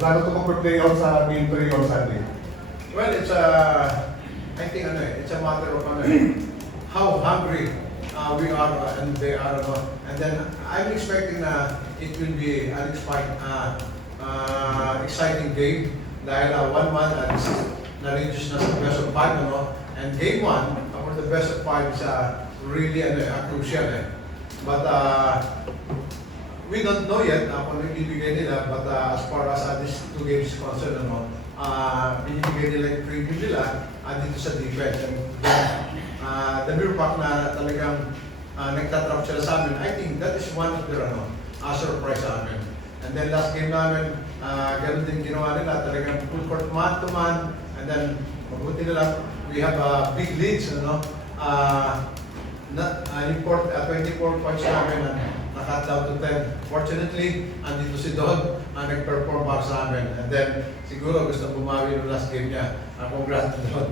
Plano ko mag-play out sa Game 3 on Sunday. Well, it's I think it's a matter of how hungry we are and they are. And then I'm expecting it will be an exciting game dahil 1-1 at na-reduce na sa best of 5. And game 1 for the best of 5 is really crucial. But we don't know yet kung ano ibibigay nila, but as far as these two games is concerned, binibigay nila yung preview nila dito sa defense. And the mere fact na talagang nagtatrap sila sa amin, I think that is one of their surprise sa amin. And then last game namin, ganun din ginawa nila, talagang full court man to man, and then mabuti nila, we have big leads, 24 points namin, na-cut down to 10. Fortunately, andito si Don, nag-perform para sa amin. And then, siguro gusto bumawi ng last game niya. Congrats to Don.